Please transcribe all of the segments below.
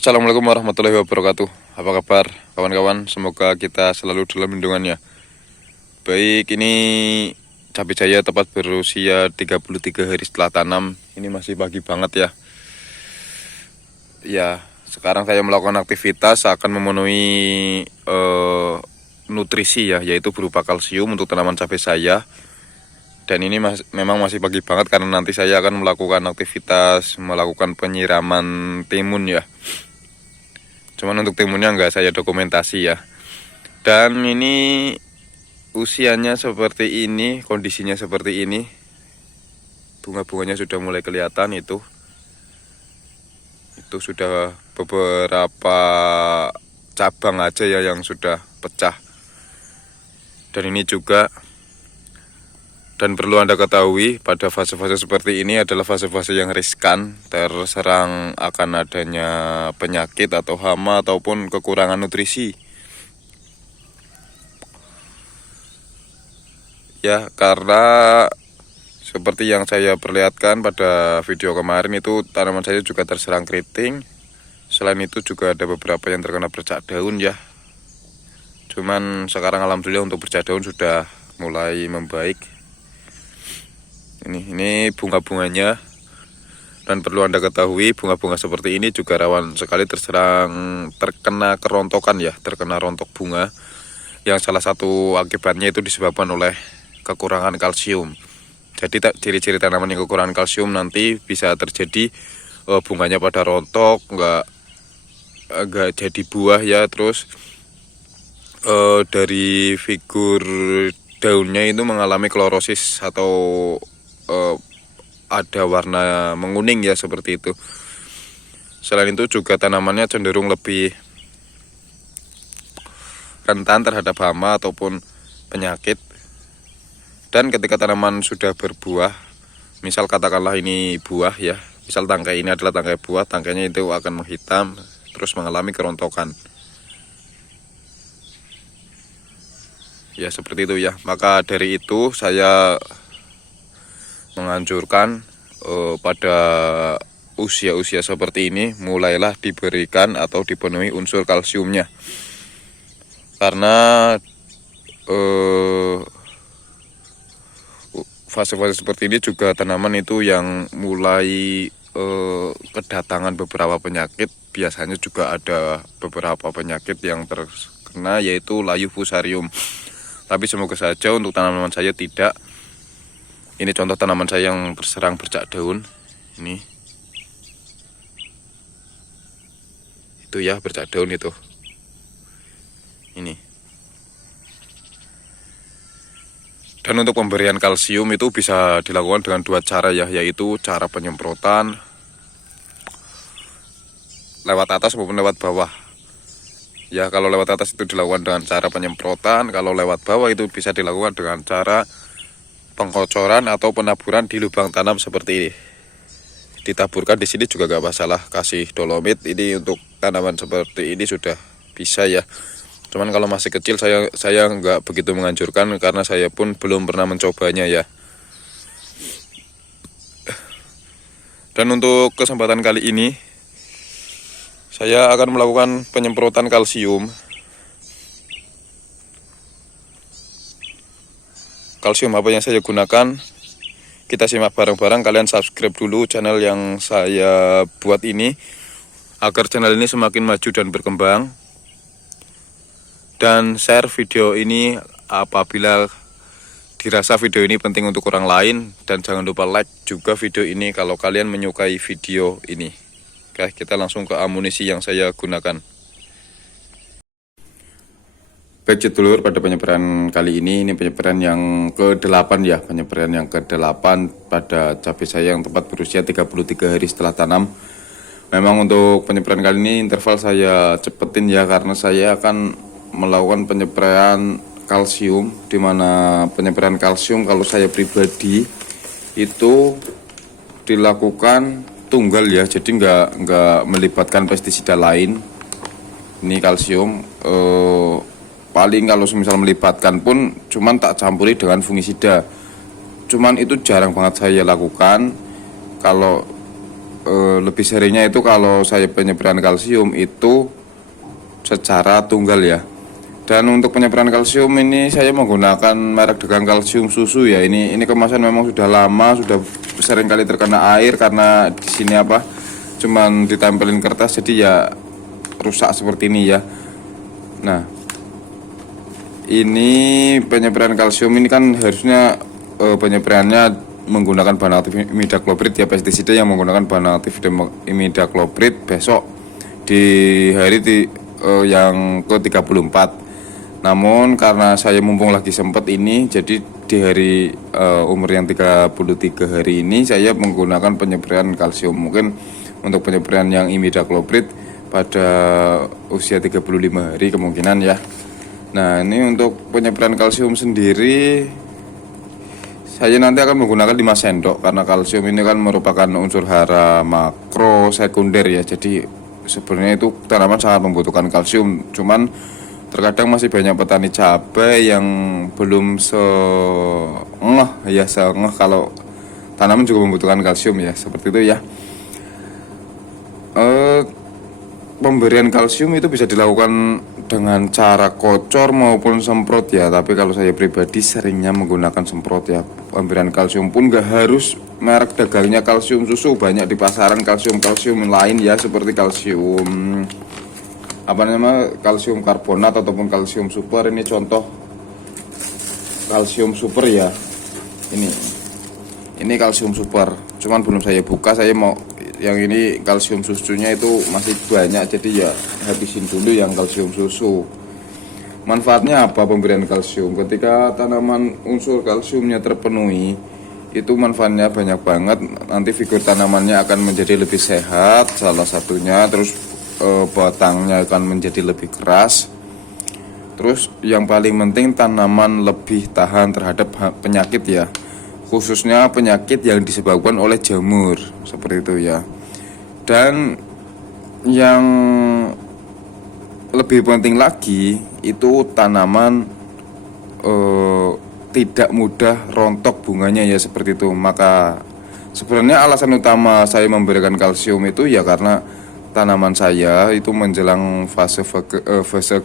Assalamualaikum warahmatullahi wabarakatuh. Apa kabar kawan-kawan? Semoga kita selalu dalam lindungannya. Baik, ini cabai saya tepat berusia 33 hari setelah tanam. Ini masih pagi banget ya. Ya, sekarang saya melakukan aktivitas akan memenuhi nutrisi ya, yaitu berupa kalsium untuk tanaman cabai saya. Dan ini memang masih pagi banget karena nanti saya akan melakukan aktivitas melakukan penyiraman timun ya. Cuman untuk timunnya enggak saya dokumentasi ya. Dan ini usianya seperti ini, kondisinya seperti ini. Bunga-bunganya sudah mulai kelihatan itu. Itu sudah beberapa cabang aja ya yang sudah pecah. Dan ini juga, dan perlu Anda ketahui, pada fase-fase seperti ini adalah fase-fase yang riskan, terserang akan adanya penyakit atau hama ataupun kekurangan nutrisi. Ya, karena seperti yang saya perlihatkan pada video kemarin itu tanaman saya juga terserang keriting. Selain itu juga ada beberapa yang terkena bercak daun ya. Cuman sekarang alhamdulillah untuk bercak daun sudah mulai membaik. Ini bunga-bunganya, dan perlu Anda ketahui bunga-bunga seperti ini juga rawan sekali terkena kerontokan ya, terkena rontok bunga, yang salah satu akibatnya itu disebabkan oleh kekurangan kalsium. Jadi ciri-ciri tanaman yang kekurangan kalsium nanti bisa terjadi bunganya pada rontok, nggak jadi buah ya, terus dari figur daunnya itu mengalami klorosis atau ada warna menguning ya, seperti itu. Selain itu juga tanamannya cenderung lebih rentan terhadap hama ataupun penyakit. Dan ketika tanaman sudah berbuah, misal katakanlah ini buah ya, misal tangkai ini adalah tangkai buah, tangkainya itu akan menghitam terus mengalami kerontokan ya, seperti itu ya. Maka dari itu saya menganjurkan pada usia-usia seperti ini mulailah diberikan atau dipenuhi unsur kalsiumnya, karena fase-fase seperti ini juga tanaman itu yang mulai kedatangan beberapa penyakit. Biasanya juga ada beberapa penyakit yang terkena, yaitu layu fusarium. Tapi semoga saja untuk tanaman saya tidak. Ini contoh tanaman saya yang terserang bercak daun. Ini. Itu ya, bercak daun itu. Ini. Dan untuk pemberian kalsium itu bisa dilakukan dengan dua cara ya, yaitu cara penyemprotan lewat atas maupun lewat bawah. Ya, kalau lewat atas itu dilakukan dengan cara penyemprotan, kalau lewat bawah itu bisa dilakukan dengan cara pengkocoran atau penaburan di lubang tanam seperti ini. Ditaburkan di sini juga gak masalah, kasih dolomit. Ini untuk tanaman seperti ini sudah bisa ya. Cuman kalau masih kecil saya nggak begitu menganjurkan, karena saya pun belum pernah mencobanya ya. Dan untuk kesempatan kali ini saya akan melakukan penyemprotan kalsium. Kalsium apa yang saya gunakan? Kita simak bareng-bareng. Kalian subscribe dulu channel yang saya buat ini, agar channel ini semakin maju dan berkembang. Dan share video ini apabila dirasa video ini penting untuk orang lain. Dan jangan lupa like juga video ini kalau kalian menyukai video ini. Oke, kita langsung ke amunisi yang saya gunakan. Baik sedulur, pada penyebaran kali ini penyebaran yang ke-8 ya, penyebaran yang ke-8 pada cabai saya yang tepat berusia 33 hari setelah tanam. Memang untuk penyebaran kali ini interval saya cepetin ya, karena saya akan melakukan penyebaran kalsium, di mana penyebaran kalsium kalau saya pribadi itu dilakukan tunggal ya, jadi nggak melibatkan pestisida lain. Ini kalsium paling kalau misal melibatkan pun cuman tak campuri dengan fungisida. Cuman itu jarang banget saya lakukan. Kalau lebih seringnya itu kalau saya penyemprotan kalsium itu secara tunggal ya. Dan untuk penyemprotan kalsium ini saya menggunakan merek Degang Kalsium Susu ya. Ini kemasan memang sudah lama, sudah sering kali terkena air karena di sini apa? Cuman ditempelin kertas jadi ya rusak seperti ini ya. Nah, ini penyemprotan kalsium ini kan harusnya penyemprotannya menggunakan bahan aktif imidacloprid ya, pestisida yang menggunakan bahan aktif imidacloprid besok di hari yang ke-34. Namun karena saya mumpung lagi sempat ini, jadi di hari umur yang 33 hari ini saya menggunakan penyemprotan kalsium. Mungkin untuk penyemprotan yang imidacloprid pada usia 35 hari kemungkinan ya. Nah, ini untuk penyemprotan kalsium sendiri saya nanti akan menggunakan 5 sendok karena kalsium ini kan merupakan unsur hara makro sekunder ya. Jadi sebenarnya itu tanaman sangat membutuhkan kalsium. Cuman terkadang masih banyak petani cabai yang belum sengeh kalau tanaman juga membutuhkan kalsium ya, seperti itu ya. Pemberian kalsium itu bisa dilakukan dengan cara kocor maupun semprot ya, tapi kalau saya pribadi seringnya menggunakan semprot ya. Pemberian kalsium pun gak harus merek dagangnya Kalsium Susu, banyak di pasaran kalsium lain ya, seperti kalsium kalsium karbonat ataupun kalsium super. Ini contoh kalsium super ya, ini kalsium super, cuman belum saya buka. Saya mau yang ini kalsium susunya itu masih banyak, jadi ya habisin dulu yang kalsium susu. Manfaatnya apa pemberian kalsium? Ketika tanaman unsur kalsiumnya terpenuhi, itu manfaatnya banyak banget. Nanti figur tanamannya akan menjadi lebih sehat salah satunya, terus batangnya akan menjadi lebih keras. Terus yang paling penting tanaman lebih tahan terhadap penyakit ya, khususnya penyakit yang disebabkan oleh jamur seperti itu ya. Dan yang lebih penting lagi itu tanaman tidak mudah rontok bunganya ya, seperti itu. Maka sebenarnya alasan utama saya memberikan kalsium itu ya karena tanaman saya itu menjelang fase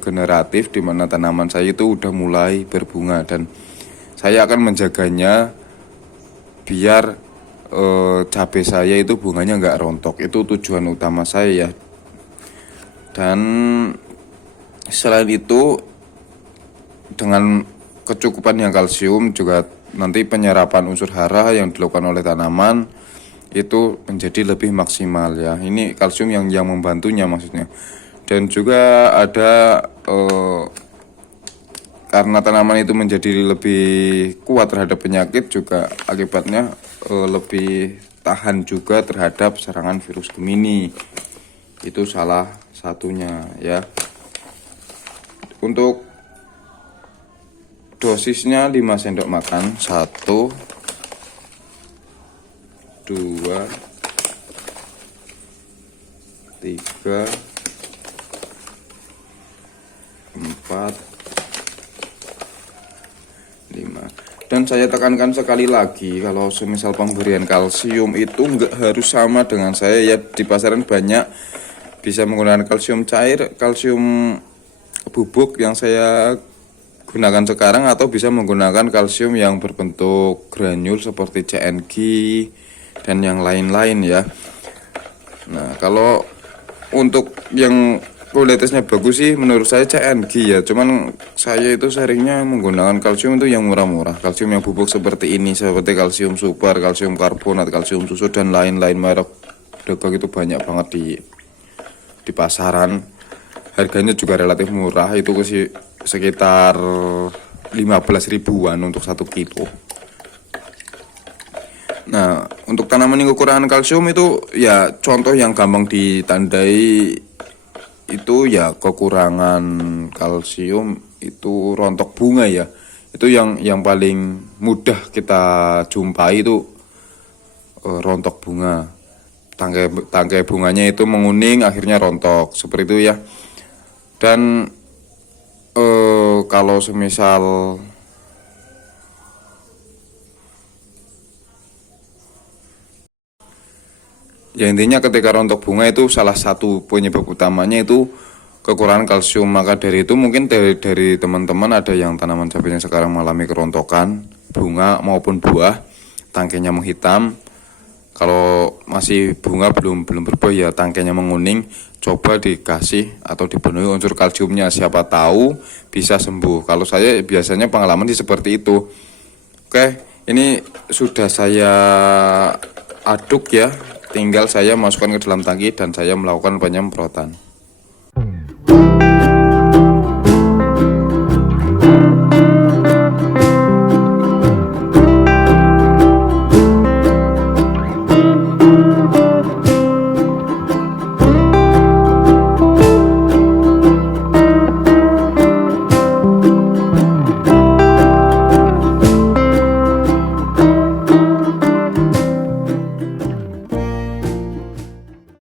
generatif, di mana tanaman saya itu udah mulai berbunga dan saya akan menjaganya biar cabai saya itu bunganya nggak rontok. Itu tujuan utama saya ya. Dan selain itu, dengan kecukupan yang kalsium juga nanti penyerapan unsur hara yang dilakukan oleh tanaman itu menjadi lebih maksimal ya. Ini kalsium yang membantunya maksudnya. Dan juga ada karena tanaman itu menjadi lebih kuat terhadap penyakit, juga akibatnya lebih tahan juga terhadap serangan virus Gemini. Itu salah satunya ya. Untuk dosisnya 5 sendok makan, 1 2 3 4 5. Dan saya tekankan sekali lagi, kalau semisal pemberian kalsium itu nggak harus sama dengan saya ya. Di pasaran banyak bisa menggunakan kalsium cair, kalsium bubuk yang saya gunakan sekarang, atau bisa menggunakan kalsium yang berbentuk granul seperti CNG dan yang lain-lain ya. Nah, kalau untuk yang kualitasnya bagus sih menurut saya CNG ya. Cuman saya itu seringnya menggunakan kalsium itu yang murah-murah, kalsium yang bubuk seperti ini, seperti kalsium super, kalsium karbonat, kalsium susu dan lain-lain merek dagang itu banyak banget di pasaran. Harganya juga relatif murah, itu sekitar 15 ribuan untuk 1 kilo. Nah, untuk tanaman yang kekurangan kalsium itu ya contoh yang gampang ditandai itu ya kekurangan kalsium itu rontok bunga ya. Itu yang paling mudah kita jumpai itu rontok bunga. Tangkai bunganya itu menguning akhirnya rontok seperti itu ya. Dan kalau semisal Ya intinya ketika rontok bunga itu salah satu penyebab utamanya itu kekurangan kalsium. Maka dari itu mungkin dari teman-teman ada yang tanaman cabenya sekarang mengalami kerontokan bunga maupun buah, tangkainya menghitam. Kalau masih bunga belum berbuah ya tangkainya menguning, coba dikasih atau dipenuhi unsur kalsiumnya, siapa tahu bisa sembuh. Kalau saya biasanya pengalaman sih seperti itu. Oke, ini sudah saya aduk ya, tinggal saya masukkan ke dalam tangki dan saya melakukan penyemprotan.